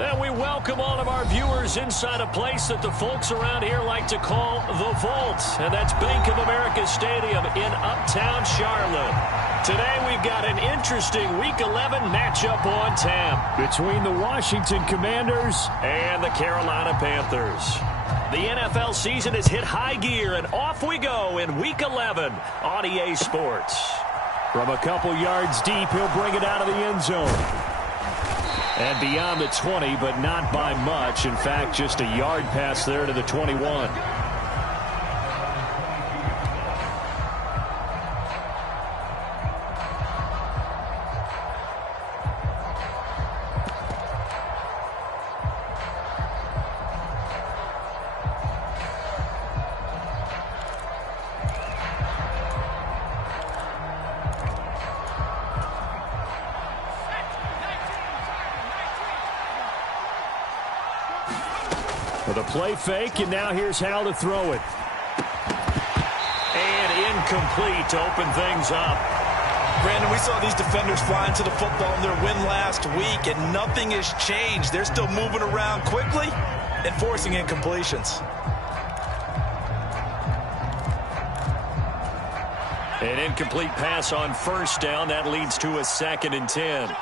And we welcome all of our viewers inside a place that the folks around here like to call the Vault. And that's Bank of America Stadium in Uptown Charlotte. Today we've got an interesting Week 11 matchup on tap between the Washington Commanders and the Carolina Panthers. The NFL season has hit high gear, and off we go in Week 11 on EA Sports. From a couple yards deep, he'll bring it out of the end zone. And beyond the 20, but not by much. In fact, just a yard pass there to the 21. With a play fake, and now here's how to throw it. And incomplete to open things up. Brandon, we saw these defenders fly into the football in their win last week, and nothing has changed. They're still moving around quickly and forcing incompletions. An incomplete pass on first down. That leads to a 2nd and 10.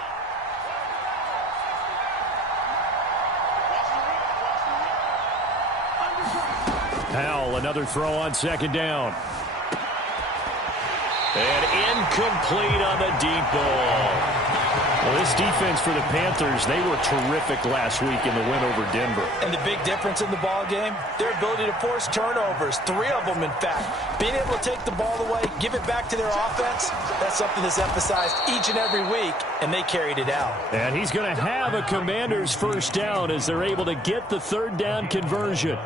Powell, another throw on 2nd down. And incomplete on the deep ball. Well, this defense for the Panthers, they were terrific last week in the win over Denver. And the big difference in the ball game, their ability to force turnovers, 3 of them in fact. Being able to take the ball away, give it back to their offense, that's something that's emphasized each and every week, and they carried it out. And he's going to have a Commanders first down as they're able to get the 3rd down conversion.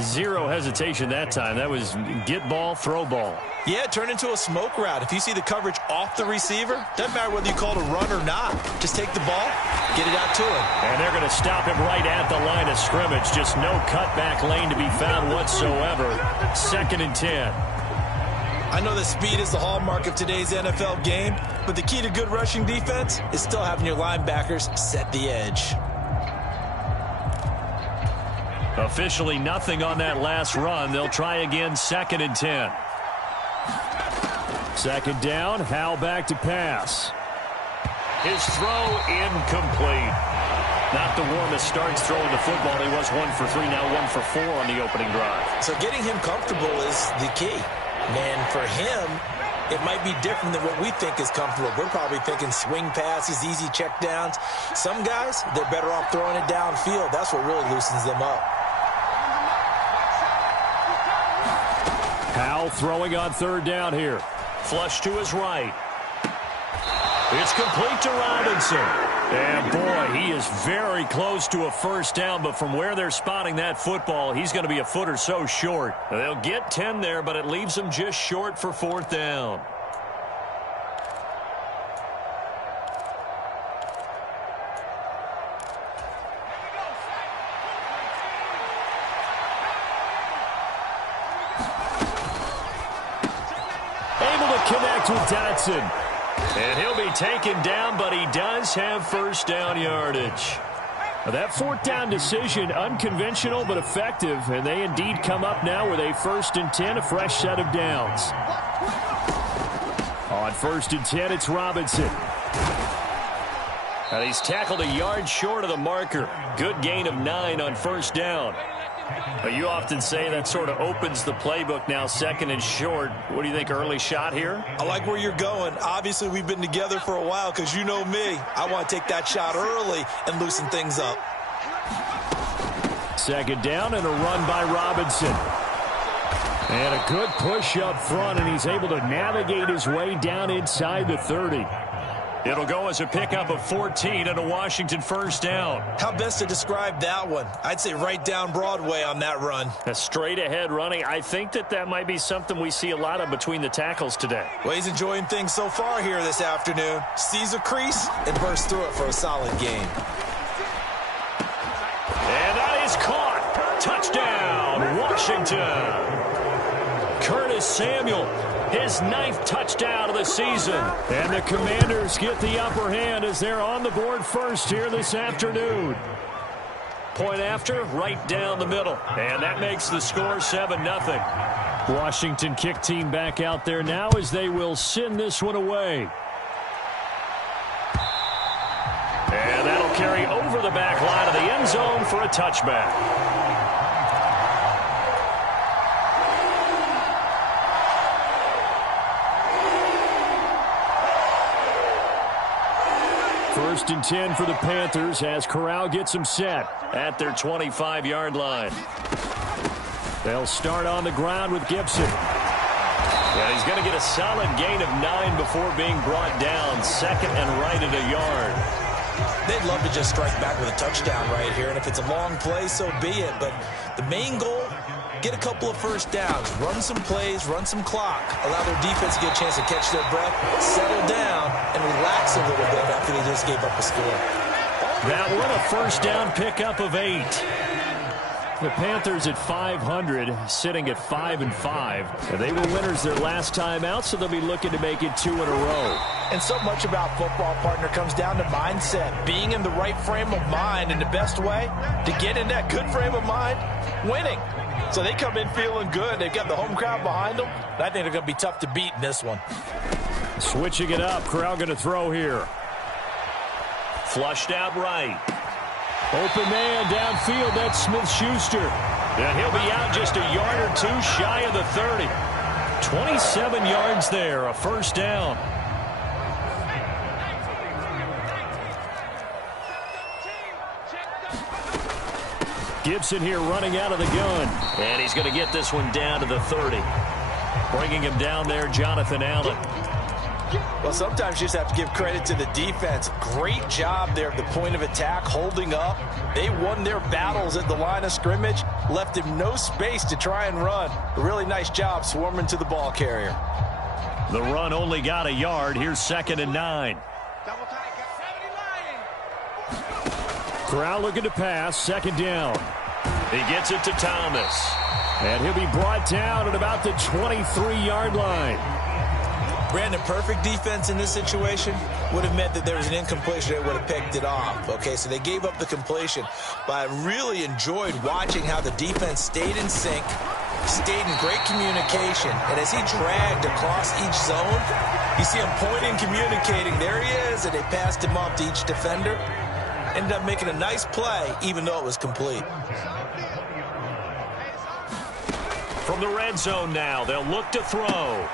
Zero hesitation that time. That was get ball, throw ball. Yeah, turn into a smoke route. If you see the coverage off the receiver, doesn't matter whether you call it a run or not. Just take the ball, get it out to him. And they're going to stop him right at the line of scrimmage. Just no cutback lane to be found whatsoever. 2nd and 10. I know that speed is the hallmark of today's NFL game, but the key to good rushing defense is still having your linebackers set the edge. Officially nothing on that last run. They'll try again, 2nd and 10. 2nd down, Howell back to pass. His throw incomplete. Not the warmest starts throwing the football. He was 1 for 3, now 1 for 4 on the opening drive. So getting him comfortable is the key. Man, for him, it might be different than what we think is comfortable. We're probably thinking swing passes, easy check downs. Some guys, they're better off throwing it downfield. That's what really loosens them up. Howell throwing on 3rd down here. Flush to his right. It's complete to Robinson. And boy, he is very close to a first down, but from where they're spotting that football, he's going to be a foot or so short. They'll get 10 there, but it leaves them just short for 4th down. Connect with Dotson. And he'll be taken down, but he does have first down yardage. Now that 4th down decision, unconventional but effective, and they indeed come up now with a 1st and 10, a fresh set of downs. On 1st and 10, it's Robinson. And he's tackled a yard short of the marker. Good gain of 9 on first down. But you often say that sort of opens the playbook now, 2nd and short. What do you think, early shot here? I like where you're going. Obviously, we've been together for a while because you know me. I want to take that shot early and loosen things up. 2nd down and a run by Robinson. And a good push up front, and he's able to navigate his way down inside the 30. It'll go as a pickup of 14 and a Washington first down. How best to describe that one? I'd say right down Broadway on that run. A straight ahead running. I think that might be something we see a lot of between the tackles today. Well, he's enjoying things so far here this afternoon. Sees a crease and bursts through it for a solid gain. And that is caught. Touchdown, Washington. Curtis Samuel, his 9th touchdown of the season. And the Commanders get the upper hand as they're on the board first here this afternoon. Point after, right down the middle. And that makes the score 7-0. Washington kick team back out there now as they will send this one away. And that'll carry over the back line of the end zone for a touchback. First and 10 for the Panthers as Corral gets them set at their 25-yard line. They'll start on the ground with Gibson. And he's going to get a solid gain of 9 before being brought down. Second and right at a yard. They'd love to just strike back with a touchdown right here, and if it's a long play, so be it. But the main goal, get a couple of first downs, run some plays, run some clock, allow their defense to get a chance to catch their breath, settle down, and relax a little bit after they just gave up a score. That one a first down pickup of 8. The Panthers at 500, sitting at 5-5. And they were winners their last time out, so they'll be looking to make it 2 in a row. And so much about football, partner, comes down to mindset. Being in the right frame of mind, and the best way to get in that good frame of mind, winning. So they come in feeling good. They've got the home crowd behind them. I think they're going to be tough to beat in this one. Switching it up, Corral going to throw here. Flushed out right. Open man downfield, that's Smith-Schuster. And he'll be out just a yard or two shy of the 30. 27 yards there, a first down. Gibson here running out of the gun. And he's going to get this one down to the 30. Bringing him down there, Jonathan Allen. Well, sometimes you just have to give credit to the defense. Great job there at the point of attack, holding up. They won their battles at the line of scrimmage, left him no space to try and run. A really nice job swarming to the ball carrier. The run only got a yard. Here's 2nd and 9. Corral looking to pass, 2nd down. He gets it to Thomas. And he'll be brought down at about the 23-yard line. Brandon, perfect defense in this situation would have meant that there was an incompletion. They would have picked it off. Okay, so they gave up the completion. But I really enjoyed watching how the defense stayed in sync, stayed in great communication. And as he dragged across each zone, you see him pointing, communicating. There he is, and they passed him off to each defender. Ended up making a nice play, even though it was complete. From the red zone now, they'll look to throw.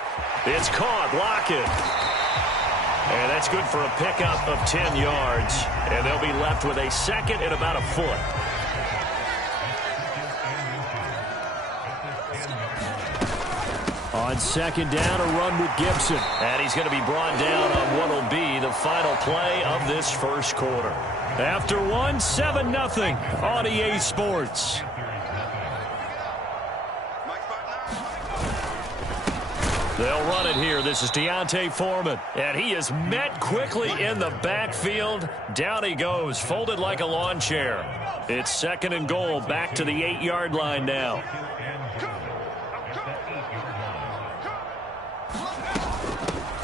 It's caught, Lockett. And that's good for a pickup of 10 yards. And they'll be left with a 2nd and about a foot. On 2nd down, a run with Gibson. And he's going to be brought down on what will be the final play of this first quarter. After 7-0 on EA Sports. They'll run it here. This is Deontay Foreman. And he is met quickly in the backfield. Down he goes, folded like a lawn chair. It's 2nd and goal, back to the 8-yard line now.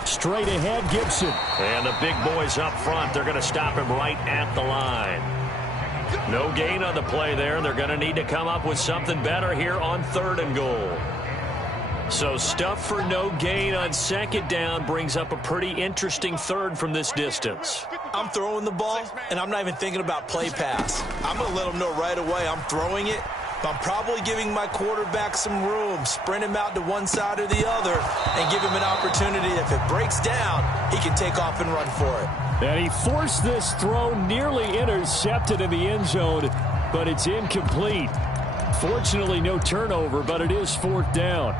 Straight ahead, Gibson. And the big boys up front, they're going to stop him right at the line. No gain on the play there. They're going to need to come up with something better here on 3rd and goal. So stuff for no gain on 2nd down brings up a pretty interesting 3rd from this distance. I'm throwing the ball, and I'm not even thinking about play pass. I'm going to let them know right away I'm throwing it, but I'm probably giving my quarterback some room, sprint him out to one side or the other, and give him an opportunity. If it breaks down, he can take off and run for it. And he forced this throw, nearly intercepted in the end zone, but it's incomplete. Fortunately, no turnover, but it is 4th down.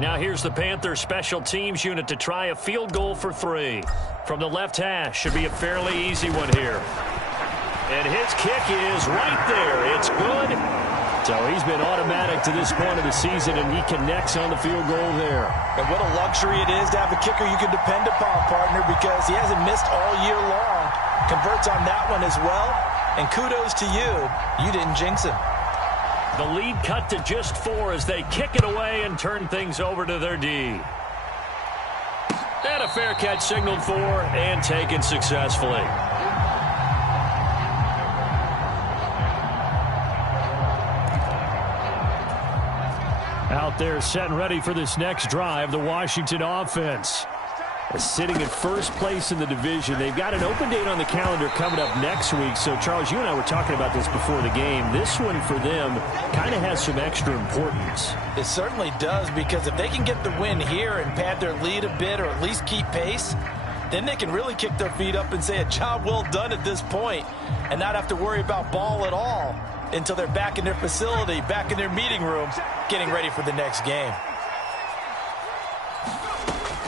Now here's the Panthers special teams unit to try a field goal for 3. From the left hash, should be a fairly easy one here. And his kick is right there. It's good. So he's been automatic to this point of the season, and he connects on the field goal there. And what a luxury it is to have a kicker you can depend upon, partner, because he hasn't missed all year long. Converts on that one as well. And kudos to you. You didn't jinx him. The lead cut to just 4 as they kick it away and turn things over to their D. And a fair catch signaled for and taken successfully. Out there set and ready for this next drive, the Washington offense. Sitting at first place in the division. They've got an open date on the calendar coming up next week. So, Charles, you and I were talking about this before the game. This one for them kind of has some extra importance. It certainly does, because if they can get the win here and pad their lead a bit or at least keep pace, then they can really kick their feet up and say a job well done at this point and not have to worry about ball at all until they're back in their facility, back in their meeting room, getting ready for the next game.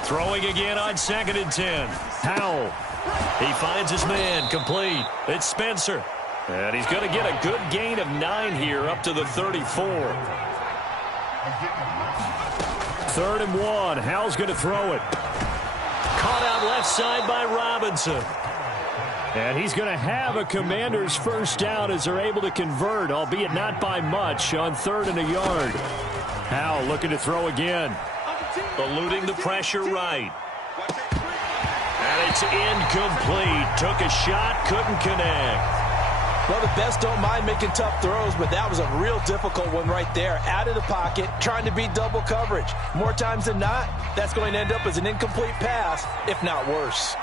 Throwing again on 2nd and 10. Howell. He finds his man, complete. It's Spencer. And he's going to get a good gain of 9 here up to the 34. 3rd and 1. Howell's going to throw it. Caught out left side by Robinson. And he's going to have a Commander's first down as they're able to convert, albeit not by much, on 3rd and a yard. Howell looking to throw again. Eluding the pressure right. And it's incomplete. Took a shot, couldn't connect. Well, the best don't mind making tough throws, but that was a real difficult one right there. Out of the pocket, trying to beat double coverage. More times than not, that's going to end up as an incomplete pass, if not worse.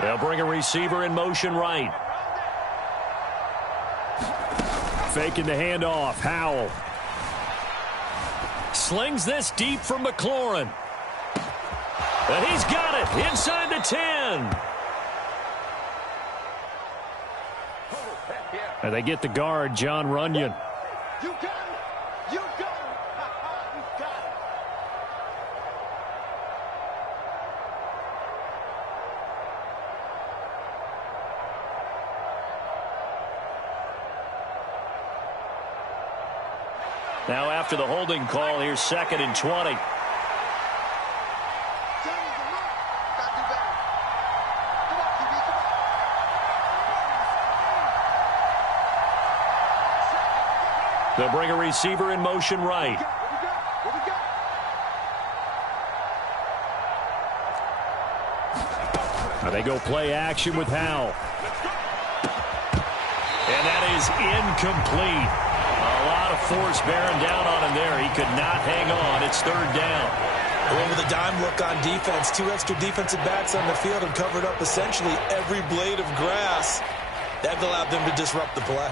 They'll bring a receiver in motion right. Faking the handoff. Howell. Slings this deep from McLaurin. And he's got it inside the 10. And they get the guard, John Runyon. You got it. You got it. You got it. Now after the holding call, here's 2nd and 20. They'll bring a receiver in motion right. Now they go play action with Howell. And that is incomplete. A lot of force bearing down on him there. He could not hang on. It's 3rd down. Well, with a dime look on defense, 2 extra defensive backs on the field and covered up essentially every blade of grass. That allowed them to disrupt the play.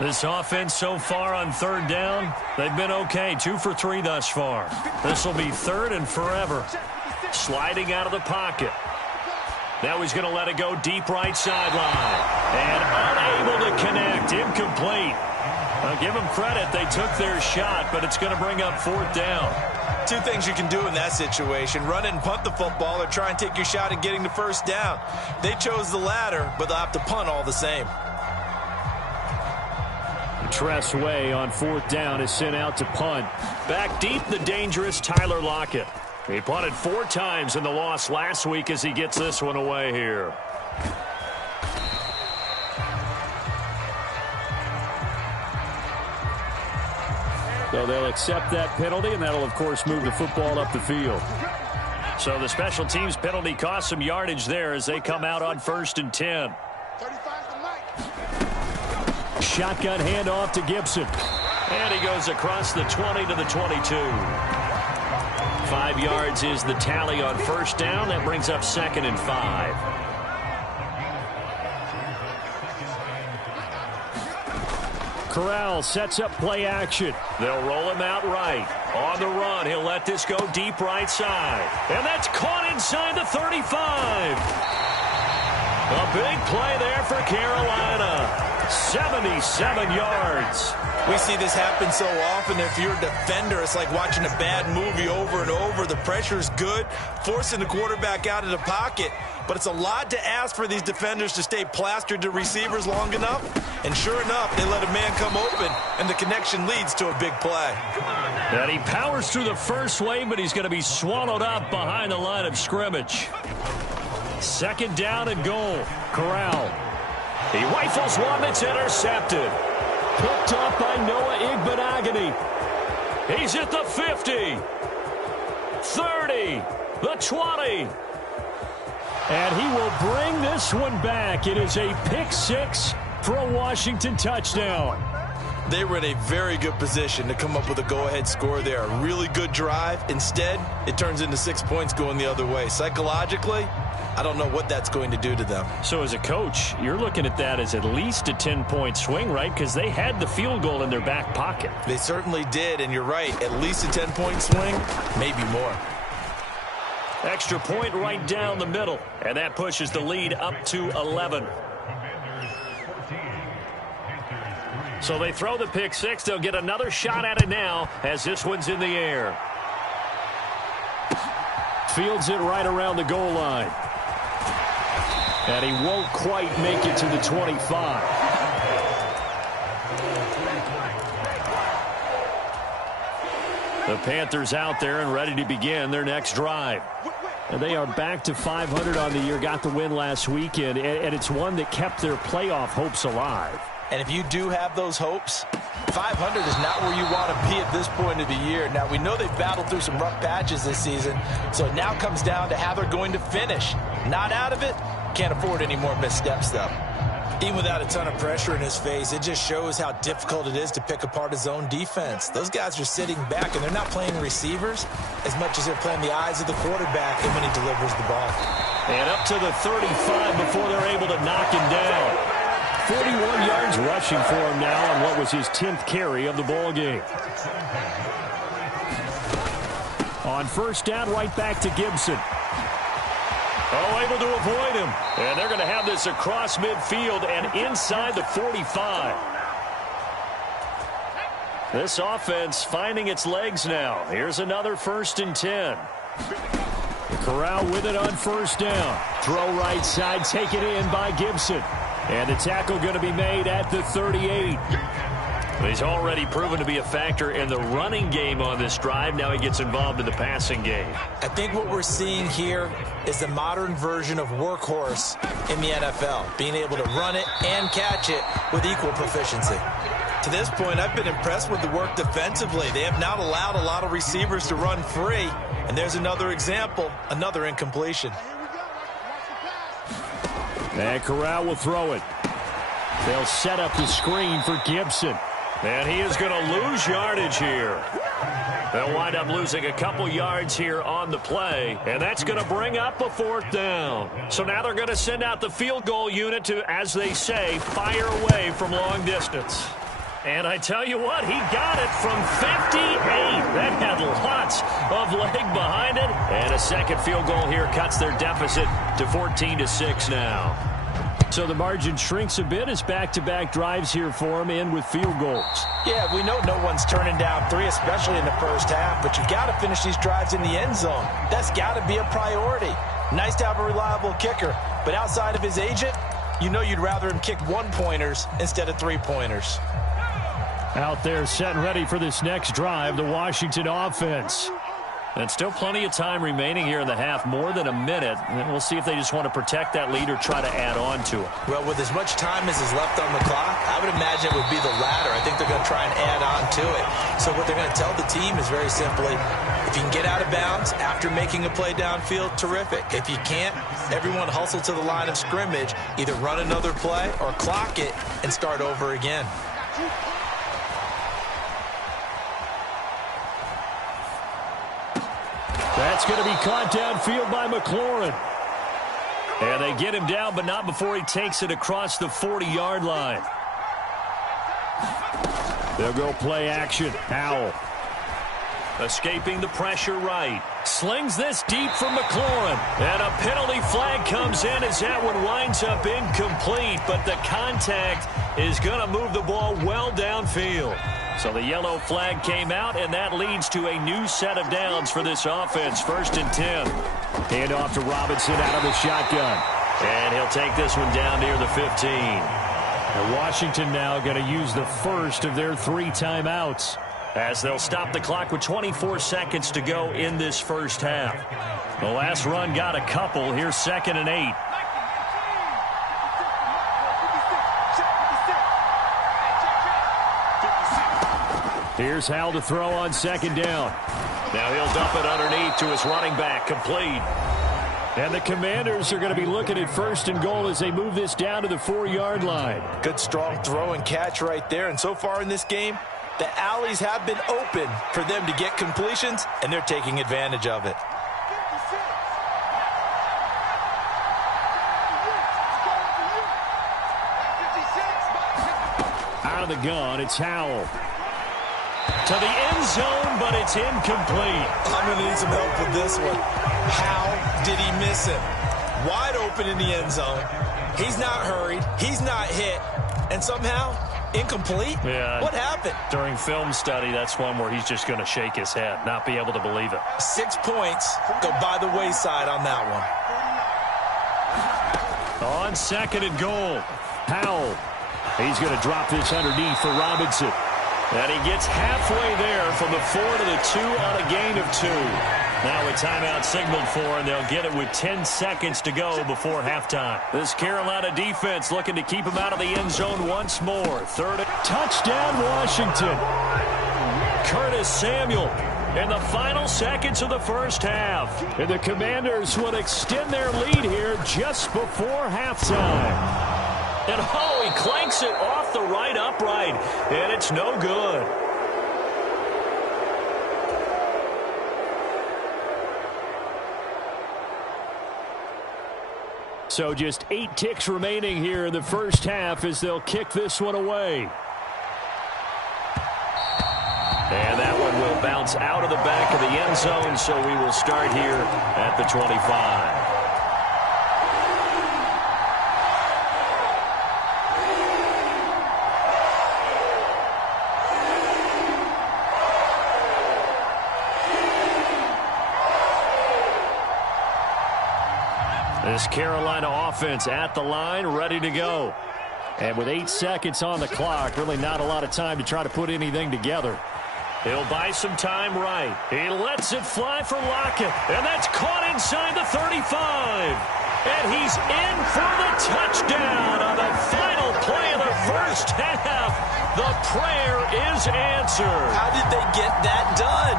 This offense so far on 3rd down, they've been okay. 2 for 3 thus far. This will be 3rd and forever. Sliding out of the pocket. Now he's going to let it go deep right sideline. And unable to connect. Incomplete. I'll give them credit. They took their shot, but it's going to bring up 4th down. 2 things you can do in that situation. Run it and punt the football or try and take your shot at getting the first down. They chose the latter, but they'll have to punt all the same. Tress Way on 4th down is sent out to punt. Back deep, the dangerous Tyler Lockett. He punted 4 times in the loss last week as he gets this one away here. So they'll accept that penalty, and that'll, of course, move the football up the field. So the special teams penalty cost some yardage there as they come out on 1st and 10. Shotgun handoff to Gibson. And he goes across the 20 to the 22. 5 yards is the tally on 1st down. That brings up 2nd and 5. Corral sets up play action. They'll roll him out right. On the run, he'll let this go deep right side. And that's caught inside the 35. A big play there for Carolina. 77 yards. We see this happen so often. If you're a defender, it's like watching a bad movie over and over. The pressure is good, forcing the quarterback out of the pocket. But it's a lot to ask for these defenders to stay plastered to receivers long enough. And sure enough, they let a man come open, and the connection leads to a big play. And he powers through the first wave, but he's going to be swallowed up behind the line of scrimmage. Second down and goal. Corral. He rifles one that's intercepted. Picked up by Noah Igbenogany. He's at the 50. 30. The 20. And he will bring this one back. It is a pick six for a Washington touchdown. They were in a very good position to come up with a go-ahead score there. A really good drive. Instead, it turns into 6 points going the other way. Psychologically, I don't know what that's going to do to them. So as a coach, you're looking at that as at least a 10-point swing, right? Because they had the field goal in their back pocket. They certainly did, and you're right. At least a 10-point swing, maybe more. Extra point right down the middle, and that pushes the lead up to 11. So they throw the pick six. They'll get another shot at it now as this one's in the air. Fields it right around the goal line. And he won't quite make it to the 25. The Panthers out there and ready to begin their next drive. And they are back to 500 on the year, got the win last weekend, and it's one that kept their playoff hopes alive. And if you do have those hopes, 500 is not where you want to be at this point of the year. Now, we know they've battled through some rough patches this season, so it now comes down to how they're going to finish. Not out of it, can't afford any more missteps, though. Even without a ton of pressure in his face, it just shows how difficult it is to pick apart his own defense. Those guys are sitting back, and they're not playing receivers as much as they're playing the eyes of the quarterback and when he delivers the ball. And up to the 35 before they're able to knock him down. 41 yards rushing for him now on what was his 10th carry of the ball game. On first down, right back to Gibson. Oh, able to avoid him. And they're going to have this across midfield and inside the 45. This offense finding its legs now. Here's another 1st and 10. Corral with it on first down. Throw right side, taken in by Gibson. And the tackle going to be made at the 38. He's already proven to be a factor in the running game on this drive. Now he gets involved in the passing game. I think what we're seeing here is the modern version of workhorse in the NFL, being able to run it and catch it with equal proficiency. To this point, I've been impressed with the work defensively. They have not allowed a lot of receivers to run free. And there's another example, another incompletion. And Corral will throw it. They'll set up the screen for Gibson. And he is going to lose yardage here. They'll wind up losing a couple yards here on the play. And that's going to bring up a 4th down. So now they're going to send out the field goal unit to, as they say, fire away from long distance. And I tell you what, he got it from 58. That had lots of leg behind it. And a second field goal here cuts their deficit to 14-6 now. So the margin shrinks a bit as back-to-back drives here for him, and with field goals. Yeah, we know no one's turning down 3, especially in the first half, but you've got to finish these drives in the end zone. That's got to be a priority. Nice to have a reliable kicker, but outside of his agent, you know you'd rather him kick 1-pointers instead of 3-pointers. Out there set and ready for this next drive, the Washington offense. And still plenty of time remaining here in the half, more than a minute. And we'll see if they just want to protect that lead or try to add on to it. Well, with as much time as is left on the clock, I would imagine it would be the latter. I think they're going to try and add on to it. So what they're going to tell the team is very simply, if you can get out of bounds after making a play downfield, terrific. If you can't, everyone hustle to the line of scrimmage, either run another play or clock it and start over again. That's going to be caught downfield by McLaurin. And they get him down, but not before he takes it across the 40-yard line. They'll go play action. Howell. Escaping the pressure right. Slings this deep from McLaurin. And a penalty flag comes in as that one winds up incomplete. But the contact is going to move the ball well downfield. So the yellow flag came out, and that leads to a new set of downs for this offense. 1st and 10. Hand off to Robinson out of the shotgun. And he'll take this one down near the 15. And Washington now going to use the first of their 3 timeouts, as they'll stop the clock with 24 seconds to go in this first half. The last run got a couple. Here's 2nd and 8. Here's Howell to throw on 2nd down. Now he'll dump it underneath to his running back, complete. And the Commanders are going to be looking at 1st and goal as they move this down to the 4-yard line. Good strong throw and catch right there. And so far in this game, the alleys have been open for them to get completions, and they're taking advantage of it. Out of the gun, it's Howell. To the end zone, but it's incomplete. I'm going to need some help with this one. How did he miss him? Wide open in the end zone. He's not hurried. He's not hit. And somehow, incomplete? Yeah. What happened? During film study, that's one where he's just going to shake his head, not be able to believe it. 6 points go by the wayside on that one. On 2nd and goal. Howell. He's going to drop this underneath for Robinson. And he gets halfway there from the 4 to the 2 on a gain of 2. Now a timeout signaled for, and they'll get it with 10 seconds to go before halftime. This Carolina defense looking to keep him out of the end zone once more. 3rd touchdown, Washington. Curtis Samuel in the final seconds of the first half. And the Commanders will extend their lead here just before halftime. And oh, he clanks it off the right upright, and it's no good. So just 8 ticks remaining here in the first half as they'll kick this one away. And that one will bounce out of the back of the end zone, so we will start here at the 25. This Carolina offense at the line, ready to go. And with 8 seconds on the clock, really not a lot of time to try to put anything together. He'll buy some time right. He lets it fly for Lockett, and that's caught inside the 35. And he's in for the touchdown on the final play of the first half. The prayer is answered. How did they get that done?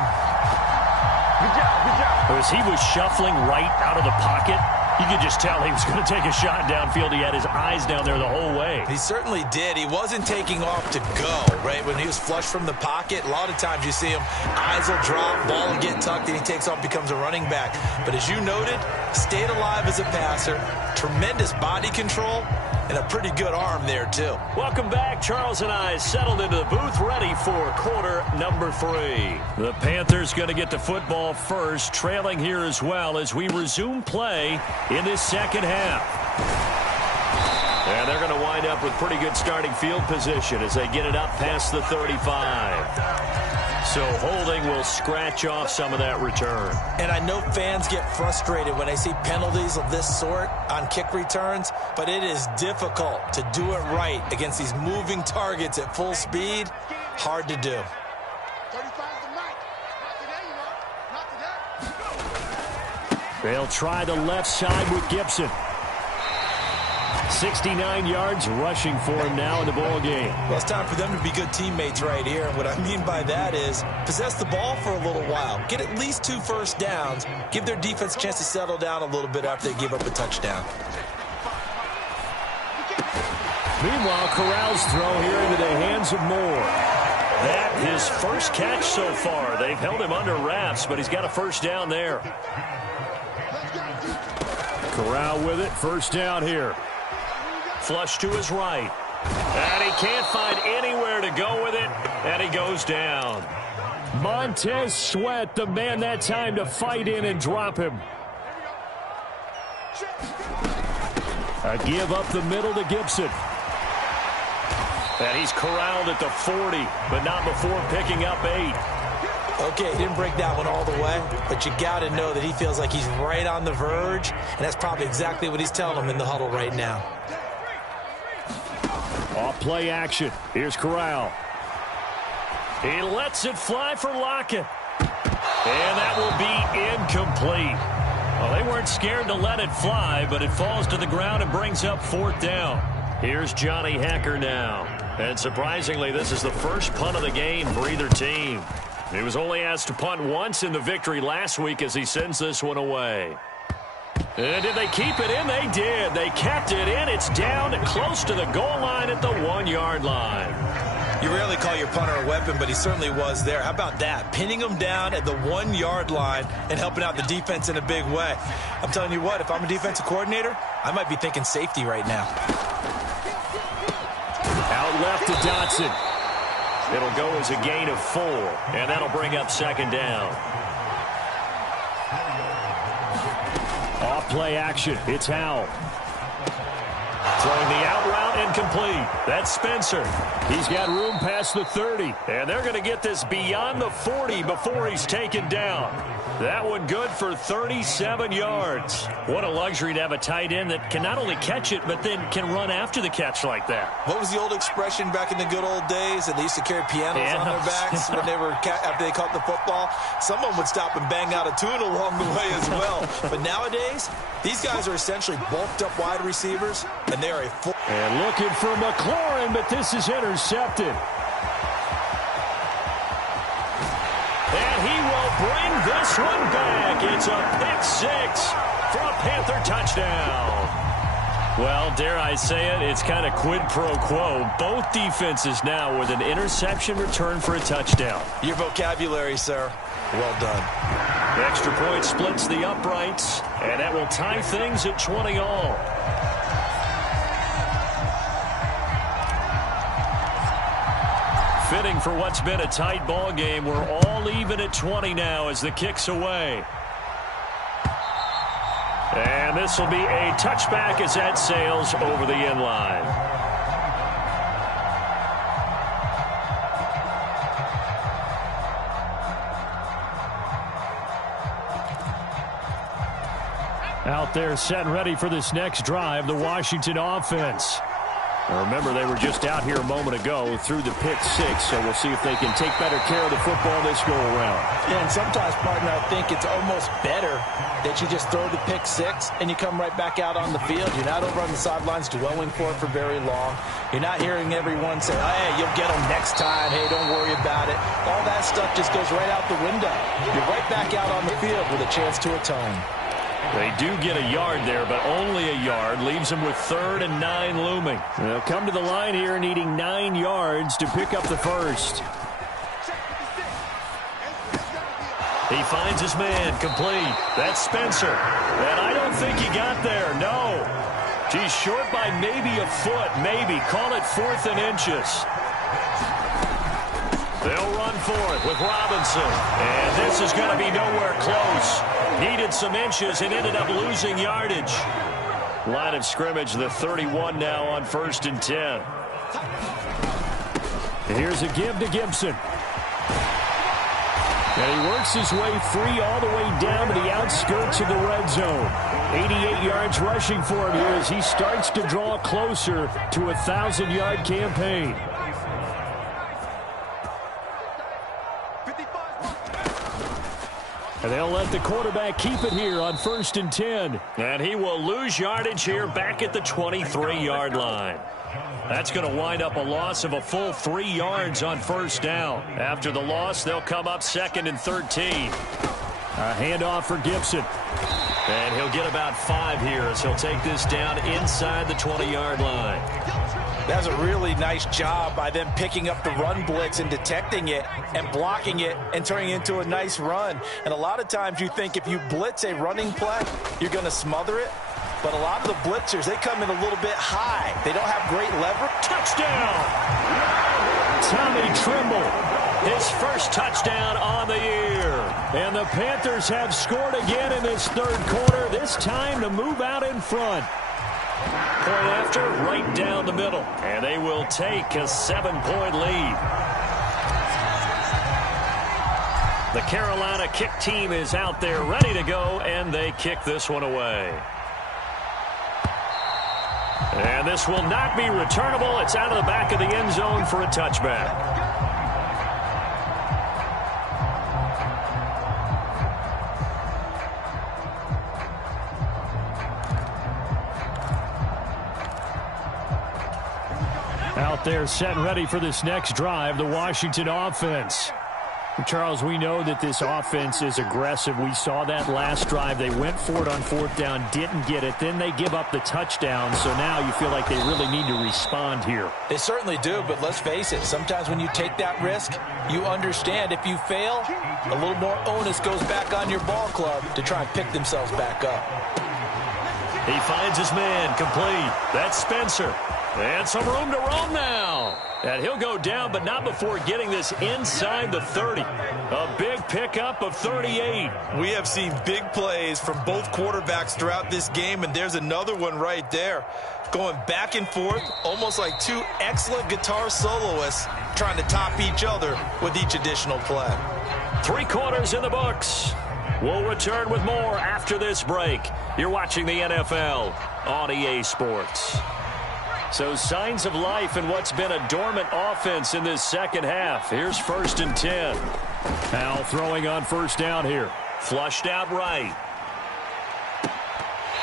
Good job, good job. As he was shuffling right out of the pocket, you could just tell he was going to take a shot downfield. He had his eyes down there the whole way. He certainly did. He wasn't taking off to go, right? When he was flush from the pocket, a lot of times you see him, eyes will drop, ball will get tucked, and he takes off, becomes a running back. But as you noted, stayed alive as a passer, tremendous body control, and a pretty good arm there, too. Welcome back. Charles and I settled into the booth, ready for quarter number 3. The Panthers going to get the football first, trailing here as well as we resume play in this second half. And they're going to wind up with pretty good starting field position as they get it up past the 35. So holding will scratch off some of that return. And I know fans get frustrated when they see penalties of this sort on kick returns, but it is difficult to do it right against these moving targets at full speed. Hard to do. 35's the mic. Not today, Not today. They'll try the left side with Gibson. 69 yards rushing for him now in the ball game. Well, it's time for them to be good teammates right here. And what I mean by that is possess the ball for a little while. Get at least 2 first downs. Give their defense a chance to settle down a little bit after they give up a touchdown. Meanwhile, Corral's throw here into the hands of Moore. That his first catch so far. They've held him under wraps, but he's got a first down there. Corral with it. First down here. Flush to his right. And he can't find anywhere to go with it, and he goes down. Montez Sweat, the man that time to fight in and drop him. A give up the middle to Gibson. And he's corralled at the 40, but not before picking up 8. Okay, didn't break that one all the way, but you got to know that he feels like he's right on the verge, and that's probably exactly what he's telling him in the huddle right now. Off play action. Here's Corral. He lets it fly for Lockett. And that will be incomplete. Well, they weren't scared to let it fly, but it falls to the ground and brings up 4th down. Here's Johnny Hacker now. And surprisingly, this is the first punt of the game for either team. He was only asked to punt once in the victory last week as he sends this one away. And did they keep it in? They did. They kept it in. It's down close to the goal line at the 1-yard line. You rarely call your punter a weapon, but he certainly was there. How about that? Pinning him down at the 1-yard line and helping out the defense in a big way. I'm telling you what, if I'm a defensive coordinator, I might be thinking safety right now. Out left to Dotson. It'll go as a gain of 4, and that'll bring up 2nd down. Off play action. It's Howell. Throwing the out route and complete. That's Spencer. He's got room past the 30. And they're going to get this beyond the 40 before he's taken down. That one good for 37 yards. What a luxury to have a tight end that can not only catch it, but then can run after the catch like that. What was the old expression back in the good old days? And they used to carry pianos on their backs when they were after they caught the football. Someone would stop and bang out a tune along the way as well. But nowadays, these guys are essentially bulked up wide receivers, and they are a full. And looking for McLaurin, but this is intercepted. And he will bring this one back. It's a pick 6 for a Panther touchdown. Well, dare I say it, it's kind of quid pro quo. Both defenses now with an interception return for a touchdown. Your vocabulary, sir. Well done. The extra point splits the uprights, and that will tie things at 20 all. Fitting for what's been a tight ball game. We're all even at 20 now as the kick's away. And this will be a touchback as that sails over the end line. Out there set and ready for this next drive, the Washington offense. Now remember, they were just out here a moment ago through the pick 6, so we'll see if they can take better care of the football this go-around. Yeah, and sometimes, partner, I think it's almost better that you just throw the pick 6 and you come right back out on the field. You're not over on the sidelines dwelling for it for very long. You're not hearing everyone say, oh, hey, you'll get them next time. Hey, don't worry about it. All that stuff just goes right out the window. You're right back out on the field with a chance to atone. They do get a yard there, but only a yard. Leaves them with 3rd and 9 looming. They'll come to the line here needing 9 yards to pick up the first. He finds his man, complete. That's Spencer. And I don't think he got there, no. He's short by maybe a foot, maybe. Call it 4th and inches. They'll run for it with Robinson. And this is going to be nowhere close. Needed some inches and ended up losing yardage. Line of scrimmage, the 31 now on 1st and 10. And here's a give to Gibson. And he works his way free all the way down to the outskirts of the red zone. 88 yards rushing for him here as he starts to draw closer to a 1,000-yard campaign. And they'll let the quarterback keep it here on 1st and 10. And he will lose yardage here back at the 23-yard line. That's going to wind up a loss of a full 3 yards on 1st down. After the loss, they'll come up 2nd and 13. A handoff for Gibson. And he'll get about 5 here as he'll take this down inside the 20-yard line. That was a really nice job by them picking up the run blitz and detecting it and blocking it and turning it into a nice run. And a lot of times you think if you blitz a running play, you're going to smother it. But a lot of the blitzers, they come in a little bit high. They don't have great leverage. Touchdown! Tommy Trimble, his first touchdown on the year. And the Panthers have scored again in this 3rd quarter, this time to move out in front. Point after, right down the middle. And they will take a 7-point lead. The Carolina kick team is out there ready to go, and they kick this one away. And this will not be returnable. It's out of the back of the end zone for a touchback. Out there set and ready for this next drive, the Washington offense. Charles, we know that this offense is aggressive. We saw that last drive. They went for it on fourth down, didn't get it. Then they give up the touchdown. So now you feel like they really need to respond here. They certainly do, but let's face it. Sometimes when you take that risk, you understand if you fail, a little more onus goes back on your ball club to try and pick themselves back up. He finds his man complete. That's Spencer. And some room to roam now. And he'll go down, but not before getting this inside the 30. A big pickup of 38. We have seen big plays from both quarterbacks throughout this game, and there's another one right there. Going back and forth, almost like two excellent guitar soloists trying to top each other with each additional play. 3 quarters in the books. We'll return with more after this break. You're watching the NFL on EA Sports. So signs of life in what's been a dormant offense in this second half. Here's 1st and 10. Howell throwing on first down here. Flushed out right.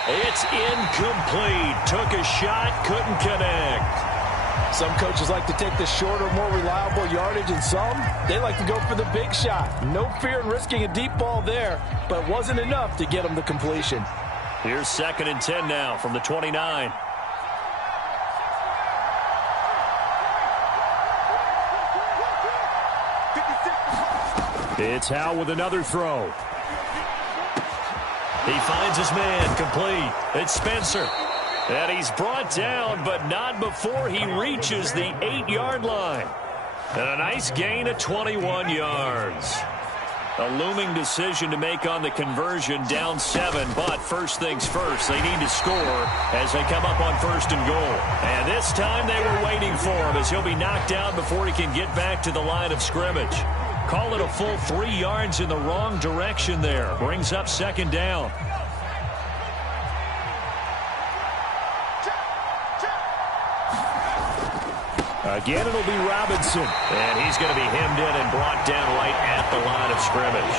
It's incomplete. Took a shot, couldn't connect. Some coaches like to take the shorter, more reliable yardage, and some, they like to go for the big shot. No fear in risking a deep ball there, but it wasn't enough to get them the completion. Here's 2nd and 10 now from the 29. It's Howell with another throw. He finds his man complete. It's Spencer. And he's brought down, but not before he reaches the 8-yard line. And a nice gain of 21 yards. A looming decision to make on the conversion, down 7. But first things first, they need to score as they come up on 1st and goal. And this time they were waiting for him as he'll be knocked down before he can get back to the line of scrimmage. Call it a full 3 yards in the wrong direction there. Brings up 2nd down. Again, it'll be Robinson. And he's going to be hemmed in and brought down right at the line of scrimmage.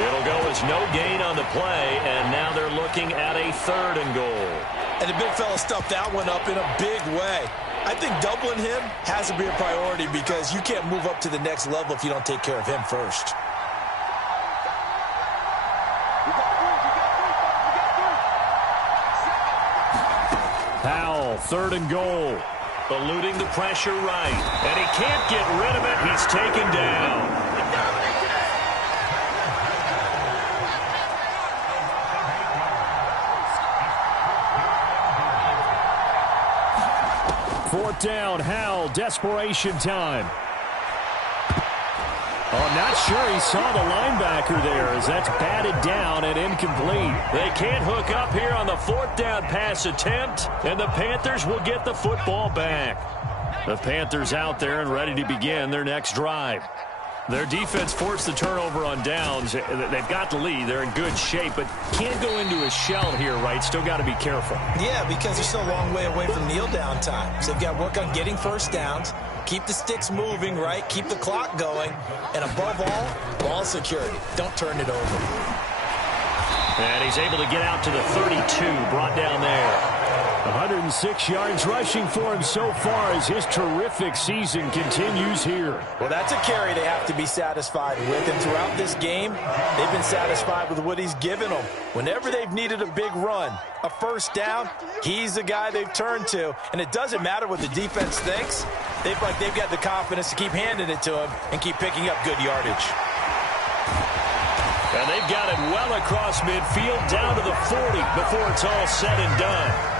It'll go as no gain on the play, and now they're looking at a 3rd and goal. And the big fella stuffed that one up in a big way. I think doubling him has to be a priority because you can't move up to the next level if you don't take care of him first. Howell, 3rd and goal. Eluding the pressure right. And he can't get rid of it. He's taken down. Fourth down, Howell, desperation time. Oh, not sure he saw the linebacker there as that's batted down and incomplete. They can't hook up here on the 4th down pass attempt, and the Panthers will get the football back. The Panthers out there and ready to begin their next drive. Their defense forced the turnover on downs. They've got the lead. They're in good shape, but can't go into a shell here, right? Still got to be careful. Yeah, because they're still a long way away from kneel down time. So they've got to work on getting first downs, keep the sticks moving, right? Keep the clock going. And above all, ball security. Don't turn it over. And he's able to get out to the 32, brought down there. 106 yards rushing for him so far as his terrific season continues here. Well, that's a carry they have to be satisfied with. And throughout this game, they've been satisfied with what he's given them. Whenever they've needed a big run, a first down, he's the guy they've turned to. And it doesn't matter what the defense thinks. They've got the confidence to keep handing it to him and keep picking up good yardage. And they've got it well across midfield down to the 40 before it's all said and done.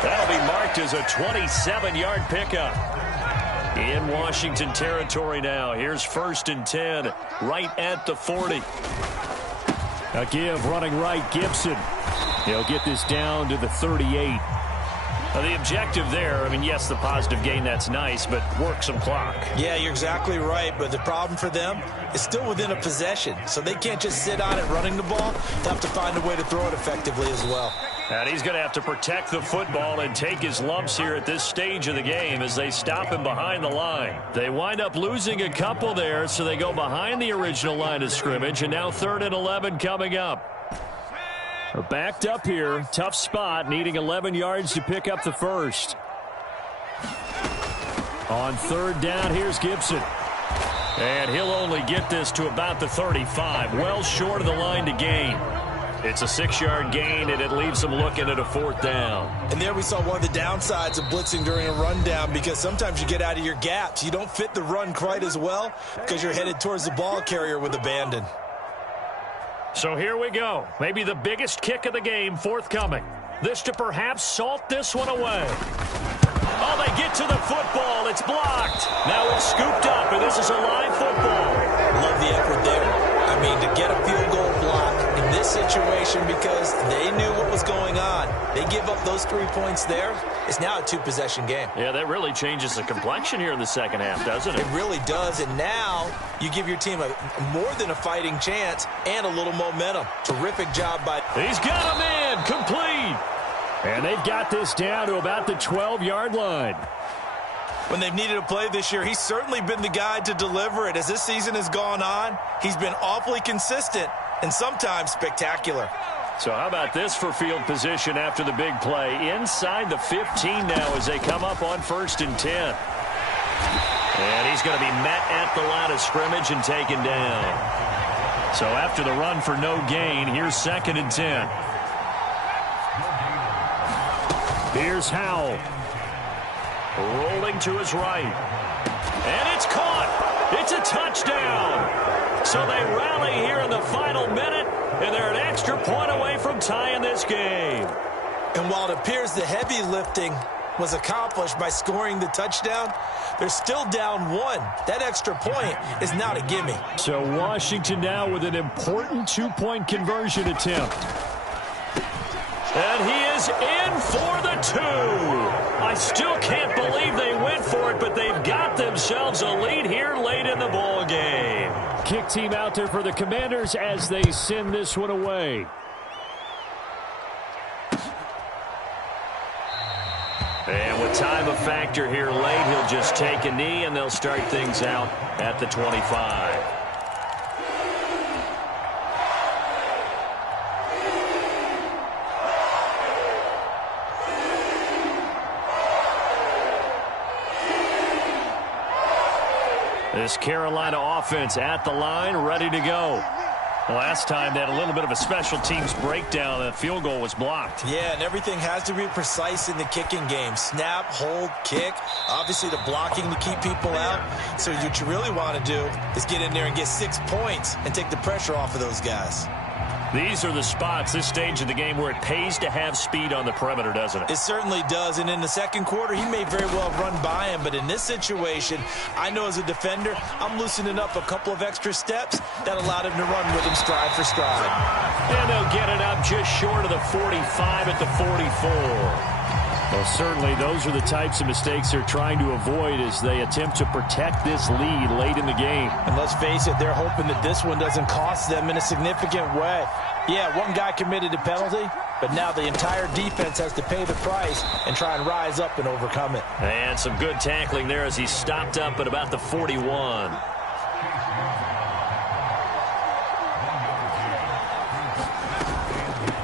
That'll be marked as a 27-yard pickup. In Washington territory now. Here's 1st and 10 right at the 40. A give running right, Gibson. He'll get this down to the 38. The objective there, I mean, yes, the positive gain, that's nice, but work some clock. Yeah, you're exactly right, but the problem for them is still within a possession, so they can't just sit on it running the ball. They'll have to find a way to throw it effectively as well. And he's going to have to protect the football and take his lumps here at this stage of the game as they stop him behind the line. They wind up losing a couple there, so they go behind the original line of scrimmage, and now 3rd and 11 coming up. Backed up here, tough spot, needing 11 yards to pick up the first. On 3rd down, here's Gibson. And he'll only get this to about the 35, well short of the line to gain. It's a 6-yard gain, and it leaves them looking at a 4th down. And there we saw one of the downsides of blitzing during a rundown, because sometimes you get out of your gaps. You don't fit the run quite as well because you're headed towards the ball carrier with abandon. So here we go. Maybe the biggest kick of the game forthcoming. This to perhaps salt this one away. Oh, they get to the football. It's blocked. Now it's scooped up, and this is a live football. Love the effort there. I mean, to get a field goal block in this situation because they knew what was going on. They give up those 3 points there. It's now a 2-possession game. Yeah, that really changes the complexion here in the second half, doesn't it? It really does, and now you give your team more than a fighting chance and a little momentum. Terrific job by... He's got him in, complete. And they've got this down to about the 12-yard line. When they've needed a play this year, he's certainly been the guy to deliver it. As this season has gone on, he's been awfully consistent and sometimes spectacular. So how about this for field position after the big play? Inside the 15 now as they come up on 1st and 10. And he's going to be met at the line of scrimmage and taken down. So after the run for no gain, here's 2nd and 10. Here's Howell. Rolling to his right. And it's caught. It's a touchdown. So they rally here in the final minute, and they're an extra point away from tying this game. And while it appears the heavy lifting was accomplished by scoring the touchdown, they're still down 1. That extra point is not a gimme. So Washington now with an important 2-point conversion attempt. And he is in for the 2. I still can't believe they went for it, but they've got themselves a lead here late in the ball game. Kick team out there for the Commanders as they send this one away. And with time a factor here late, he'll just take a knee, and they'll start things out at the 25. This Carolina offense at the line, ready to go. Last time they had a little bit of a special teams breakdown. That field goal was blocked. Yeah, and everything has to be precise in the kicking game. Snap, hold, kick. Obviously the blocking to keep people out. So what you really want to do is get in there and get 6 points and take the pressure off of those guys. These are the spots, this stage of the game, where it pays to have speed on the perimeter, doesn't it? It certainly does, and in the second quarter, he may very well run by him, but in this situation, I know as a defender, I'm loosening up a couple of extra steps that allowed him to run with him stride for stride. And they'll get it up just short of the 45 at the 44. Well, certainly those are the types of mistakes they're trying to avoid as they attempt to protect this lead late in the game. And let's face it, they're hoping that this one doesn't cost them in a significant way. Yeah, one guy committed a penalty, but now the entire defense has to pay the price and try and rise up and overcome it. And some good tackling there as he stopped up at about the 41.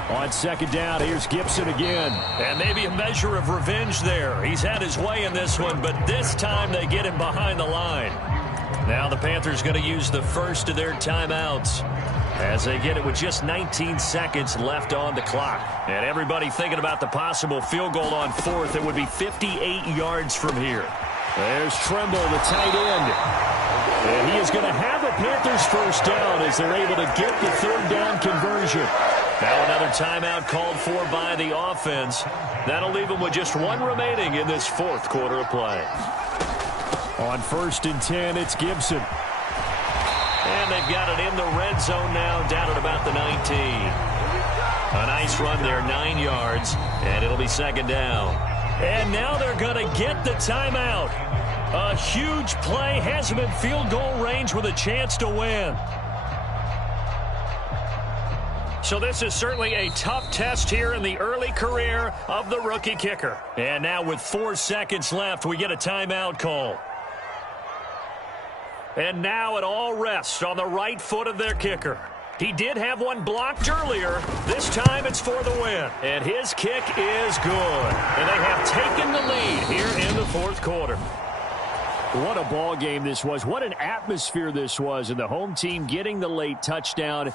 On 2nd down, here's Gibson again. And maybe a measure of revenge there. He's had his way in this one, but this time they get him behind the line. Now the Panthers going to use the first of their timeouts as they get it with just 19 seconds left on the clock. And everybody thinking about the possible field goal on 4th. It would be 58 yards from here. There's Tremble, the tight end. And he is going to have a Panthers first down as they're able to get the 3rd down conversion. Now another timeout called for by the offense. That'll leave them with just 1 remaining in this 4th quarter of play. On 1st and 10, it's Gibson. And they've got it in the red zone now, down at about the 19. A nice run there, 9 yards, and it'll be 2nd down. And now they're going to get the timeout. A huge play has them in field goal range with a chance to win. So this is certainly a tough test here in the early career of the rookie kicker. And now with 4 seconds left, we get a timeout call. And now it all rests on the right foot of their kicker. He did have one blocked earlier. This time it's for the win. And his kick is good. And they have taken the lead here in the fourth quarter. What a ball game this was. What an atmosphere this was. And the home team getting the late touchdown